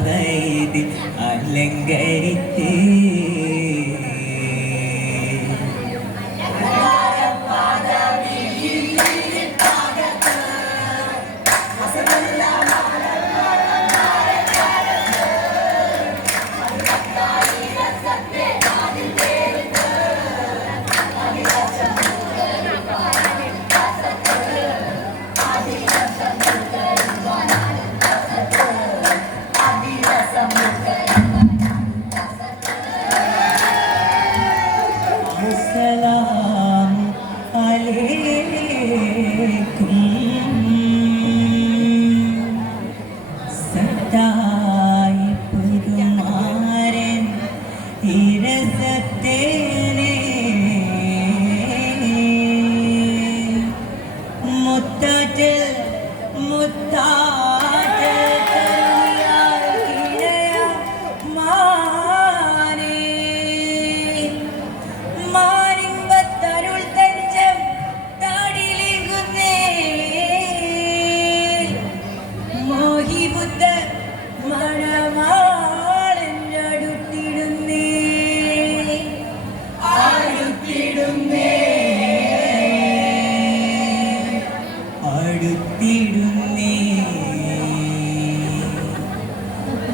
വൈദി അലങ്കരിത്തേ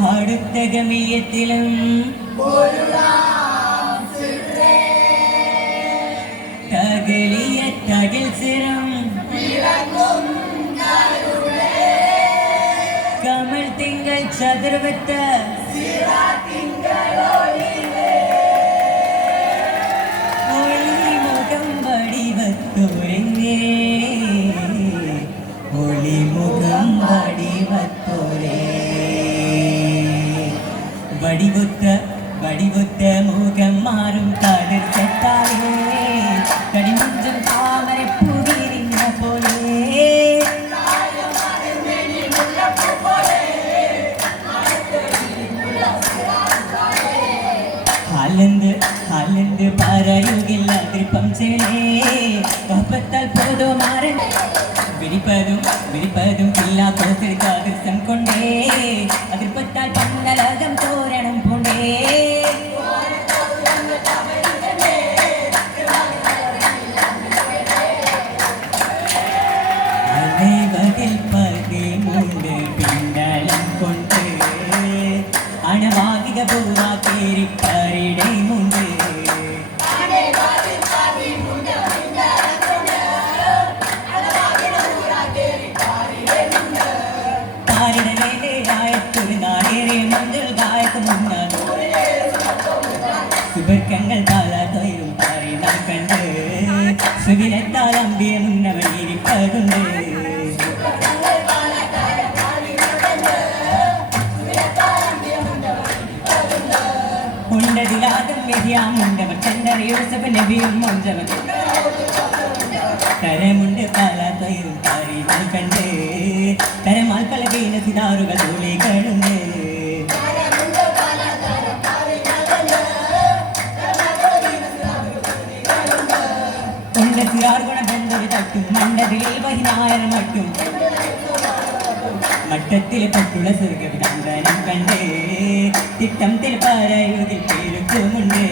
അടുത്ത ഗമയത്തിലും തകലിയ തകിൽ സിരം കമൽ തിങ്കൾ ചതുർവത്ത് ഒളിമുഖം വടിവത്തോരങ്ങേ ഒളിമുഖം വടിവത്തോരേ വടിവൊത്ത മുഖം മാറും കാതിർ ചെത്താലേ കടിമുഞ്ചും താമര പൂവിരിഞ്ഞ പോലെ ഹലന്ത് പറയുകില്ല അതിർപ്പം ചേലേ കപ്പത്താൽ പോതോ മാറൻ വിരിപ്പതും ഇല്ല കോസെടുക്കാതിർസം കൊണ്ടേ അതിർപ്പത്താൽ പന്തലകം തോരണം പോണ്ടേ അനവതിൽ പതിമുണ്ട് പിണ്ടളം കൊണ്ട് അണവാകിക പൂവാ കേരിപ്പറിടേ മുണ്ട് സുബർക്കങ്ങൾ താളാതൊയും പാറി നടക്കണ്ട് സുവിനത്താലമ്പിയ മുന്നവൻ ഇരിപ്പതുണ്ട് ഉണ്ടതിലാദം വ്യതിയാമുണ്ടവൻ ചന്ദന യൂസഫ് നബിയും മൊഞ്ചവൻ തരമുണ്ട് താളാതൊയും പാറി നടക്കണ്ട് തരമാൽ പല വീണ സിതാറുകൾ തൂളികളുണ്ട് മട്ടും മട്ടത്തിലെ പട്ടുള്ള സ്വർഗവിധാനം കണ്ട് തിട്ടത്തിൽ പറയുകിൽ പേരുക്കുമുണ്ട്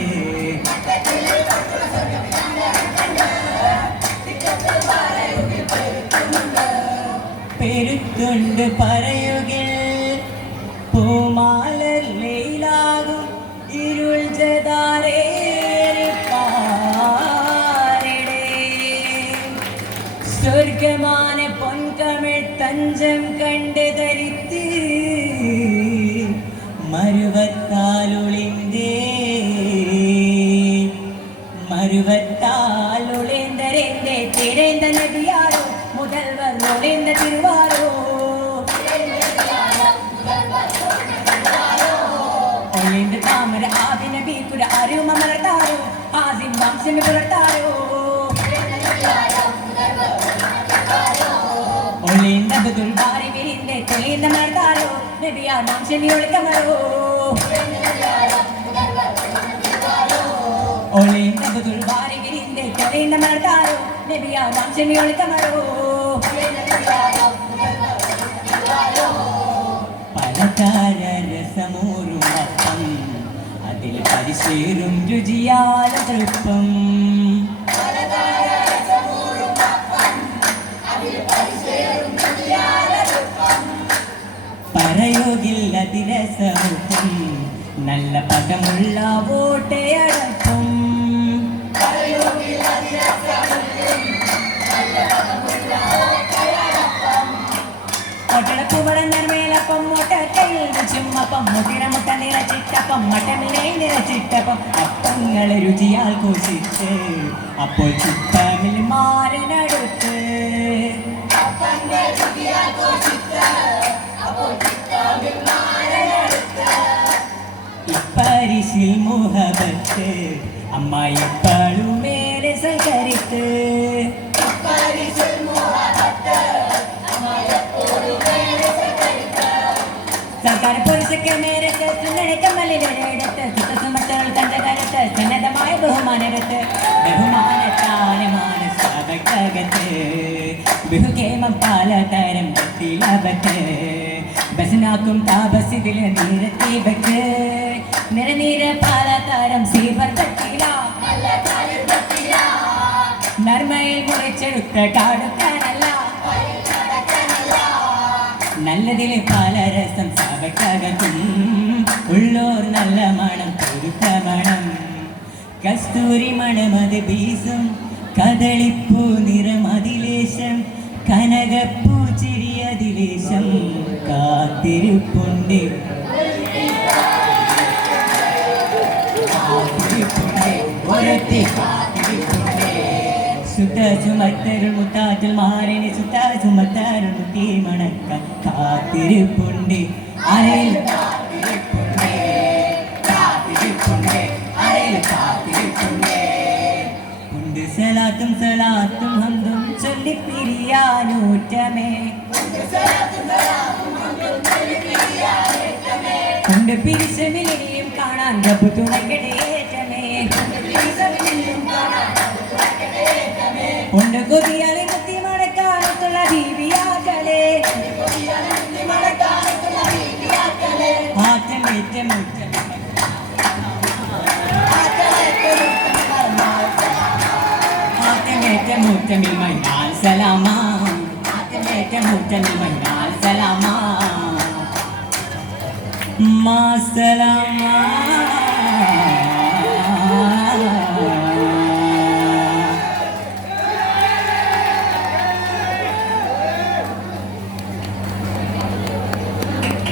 പെരുത്തുണ്ട് പറയുകിൽ പൂമാലർ ലൈലാകും ഇരുൾ ജദാരേ സ്വർഗமான பொன்கமிழ் தஞ்சம் கண்டு தரித்து மருவத்தால் ஒளிந்தரெந்தே திரைந்த நதியாரோ முதல்வர் நுழைந்த திருவாரோ ஒளிந்த தாமர ஆதி நபி கூட அரும மலர்த்தாரோ ஆசிம் வம்சம் புரட்டாரோ ஒளிந்த புதுல் பாரி விரிந்தே தெளிந்த மலர்த்தாரோ நபியார் வம்சம் ஒழிக்கமரோ ஒளிந்த புதுல் பாரி விரிந்தே தெளிந்த மலர்த்தாரோ நபியார் வம்சம் ஒழிக்கமரோ பலதாரர ചേരും രുചിയാല തൃപ്പം പറയോഗില്ല തിരസമുഖം നല്ല പദമുള്ള വോട്ടയടക്കം ഒട്ടടപ്പുവടന്നർമേലപ്പം മുട്ടക്കയിൽ ചുമ്മപ്പം മുതിരമുട്ട നിറച്ചിട്ടപ്പം മട്ടമിലെ നിറച്ചിട്ടപ്പം അപ്പങ്ങളെ രുചിയാൽ കോശിച്ച് അപ്പോൾ ചിത്തമിൽ മാരനടുത്ത് ഇപ്പരിശിൽ മുഹബത്ത് അമ്മായി പളുമേലെ സൽക്കരിത്ത് സർക്കാർ പുരുഷക്ക് മേരത്ത് സുന്ദരക്കമ്മലിലൊരിടത്ത് സുഖസുമത്തകൾ തന്റെ കരുത്ത് സന്നദ്ധമായ ബഹുമാനരത്ത് ബഹുമാനത്താലെ മാനസാകത്ത് ബഹുകേമം പലതരം ത്തിലവത്ത് ബസനാക്കും താപസിതില് നീരത്തീപക്ക് നിറനീര പലതരം സീവർ തട്ടില നർമ്മയിൽ മുറിച്ചെടുത്ത കാടുക്കാനല്ല നല്ലതിലെ പലരസം സവക്കകത്തും ഉള്ളോർ നല്ല മണം പൊരുത്ത മണം കസ്തൂരി മണമത് ബീസും കദളിപ്പൂ നിറമതിലേശം കനകപ്പൂ ചിരിയതിലേശം കാത്തിരിപ്പുണ്ട് സുത്ത ചുമത്തരുൾ മുത്താറ്റൽ മാറിന് സുത്ത ചുമത്തരുൾ മുത്തി മണക്ക കാത്തിരിപ്പുണ്ട് അരയിൽ കാത്തിരിപ്പുണ്ട് കാത്തിരിപ്പുണ്ട് അരയിൽ കാത്തിരിപ്പുണ്ട് ഉണ്ട് സലാത്തും സലാത്തും ഹംദും ചൊല്ലിപ്പിരിയാനൂറ്റമേ കൊണ്ട് പിരിശമിലെയും കാണാൻ റബ്ബ് തുണയ്ക്കടേറ്റമേ കൊണ്ട് കൊതിയാലെ മുത്തി മടക്കാനത്തുള്ള ദീപിയാക്കലേ ആറ്റമേറ്റ മുറ്റമിൽ മൈനാൽ സലാമ ആറ്റമേറ്റ മുറ്റമിൽ മൈനാൽ സലാമ മാ സലാമ